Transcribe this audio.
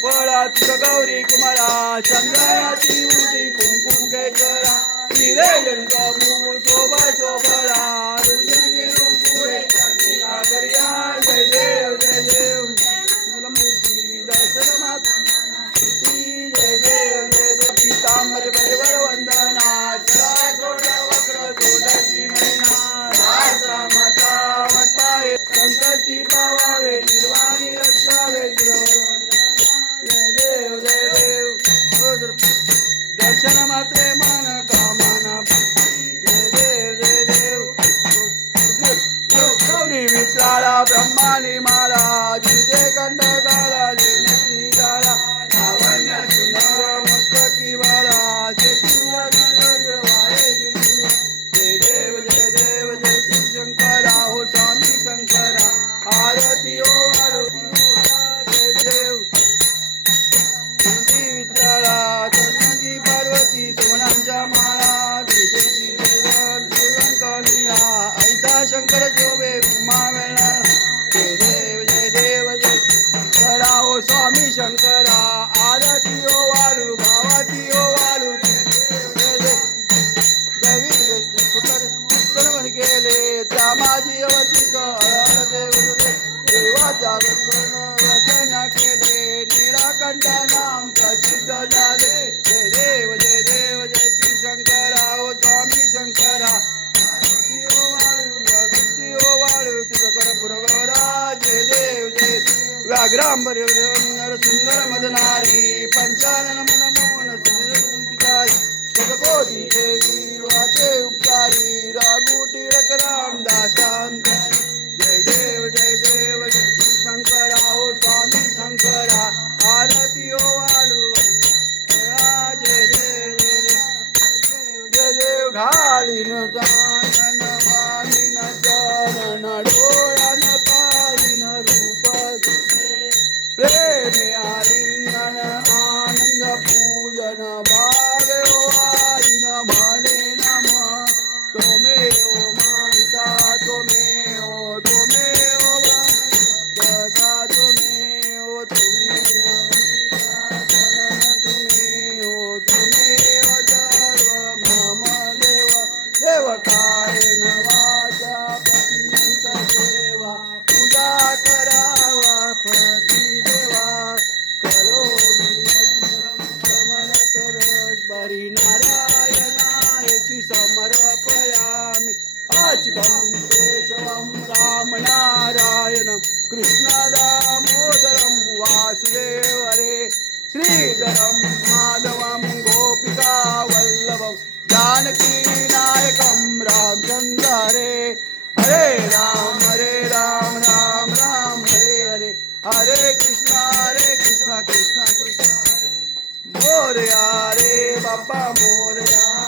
विठ्ठला तुझ गौरी कुमारा चंद्राची उंची कुंकुम केशरा हिरे సీతారా జుదే కంటకాల జయ సీతారా లావణ్య సుందర మస్తకి వాలా జయ దేవ జయ దేవ జయ శంకరా ఓ స్వామి శంకరా. ఆరతి ఓ माझी अवती देव देवाच्या रचना केले निळाकंठ नाम प्रसिद्ध झाले जय देव जय देव जय श्री शंकरा ओ स्वामी शंकरा भक्ती ओ वाळू भक्ती ओ वाळू तुझकर पुरवरा जय देव जय व्याघ्रांबर नर सुंदर मदनारी पंचानन मन मोहन सुंदरी जगकोटी देवी ઘાલીન તાન માલીન ચરણ ડોળાન પાલીન રૂપ પ્રેમે આલિંગન આનંદ પૂજન ભાવ્યો આલિન ભલે નમ તમે ઓ માતા તમે ઓ તમે समर्पयामि। अचितं केशवं राम नारायणं कृष्णदा जानकी नायकं रामचन्द्र हरे हरे राम हरे राम राम राम हरे हरे हरे कृष्ण हरे कृष्ण कृष्ण कृष्ण हरे। मोरया रे बाप्पा मोरया।